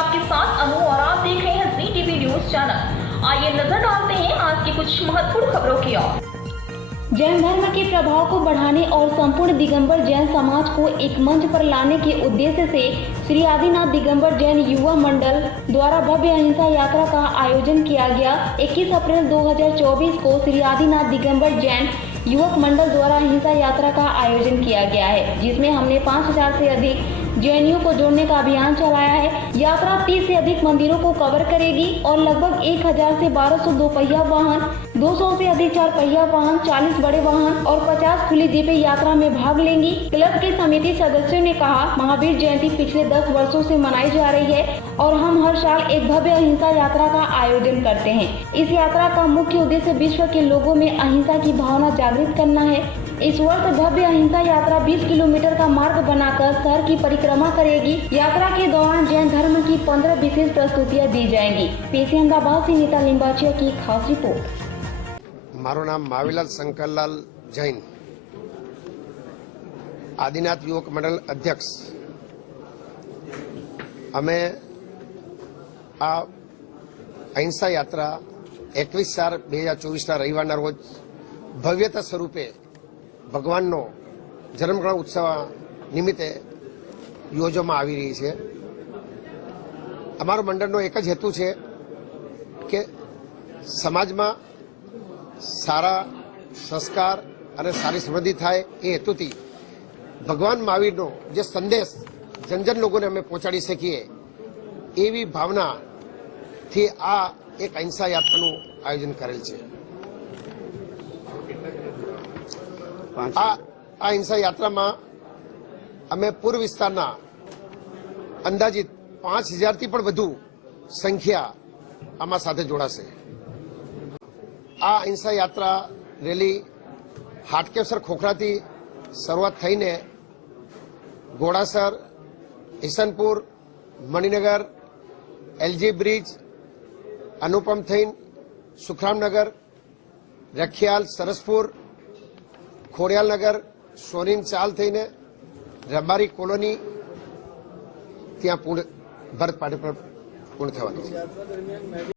आपके साथ अनु और आप देख रहे हैं जी टीवी न्यूज चैनल। आइए नजर डालते हैं आज की कुछ महत्वपूर्ण खबरों की ओर। जैन धर्म के प्रभाव को बढ़ाने और संपूर्ण दिगंबर जैन समाज को एक मंच पर लाने के उद्देश्य से श्री आदिनाथ दिगंबर जैन युवा मंडल द्वारा भव्य अहिंसा यात्रा का आयोजन किया गया। 21 अप्रैल 2024 को श्री आदिनाथ दिगंबर जैन युवक मंडल द्वारा अहिंसा यात्रा का आयोजन किया गया है, जिसमें हमने 5000 से अधिक जैनियों को जोड़ने का अभियान चलाया है। यात्रा 30 से अधिक मंदिरों को कवर करेगी और लगभग 1000 से 1200 दोपहिया वाहन, 200 से अधिक 4 पहिया वाहन, 40 बड़े वाहन और 50 खुली जीपें यात्रा में भाग लेंगी। क्लब के समिति सदस्यों ने कहा, महावीर जयंती पिछले 10 वर्षों से मनाई जा रही है और हम हर साल एक भव्य अहिंसा यात्रा का आयोजन करते हैं। इस यात्रा का मुख्य उद्देश्य विश्व के लोगों में अहिंसा की भावना जागृत करना है। इस वर्ष भव्य अहिंसा यात्रा 20 किलोमीटर का मार्ग बनाकर शहर की परिक्रमा करेगी। यात्रा के दौरान जैन धर्म की 15 विशेष प्रस्तुतियां दी जाएंगी। पेश अहमदाबाद से नीता लिंबाचिया की खास रिपोर्ट। मारू नाम मावीलाल शंकरलाल जैन, आदिनाथ युवक मंडल अध्यक्ष। अमे आ अहिंसा यात्रा 21/4/2024 रविवाરના રોજ ભવ્યતા સ્વરૂપે ભગવાનનો જન્મગ્રહણ ઉત્સવ નિમિત્તે યોજવામાં આવી રહી છે। અમારો મંડળનો એક જ હેતુ છે કે સમાજમાં સારા સંસ્કાર અને સારી સમૃદ્ધિ થાય એ હેતુથી ભગવાન મહાવીરનો જે સંદેશ જન લોકોને અમે પહોંચાડી શકીએ એવી ભાવનાથી આ એક અહિંસા યાત્રાનું આયોજન કરેલ છે। આ અહિંસા યાત્રામાં અમે પૂર્વ વિસ્તારના અંદાજિત 5000થી પણ વધુ સંખ્યા આમાં સાથે જોડાશે। આ અહિંસા યાત્રા રેલી હાટકેસર ખોખરાથી શરૂઆત થઈને ઘોડાસર, ઈસનપુર, મણિનગર, એલજી બ્રિજ, અનુપમ થઈને સુખરામનગર, રખિયાલ, સરસપુર, ખોડિયાલનગર, સોનીન ચાલ થઈને રબારી કોલોની ત્યાં ભરત પાટી પર પૂર્ણ થવાની છે।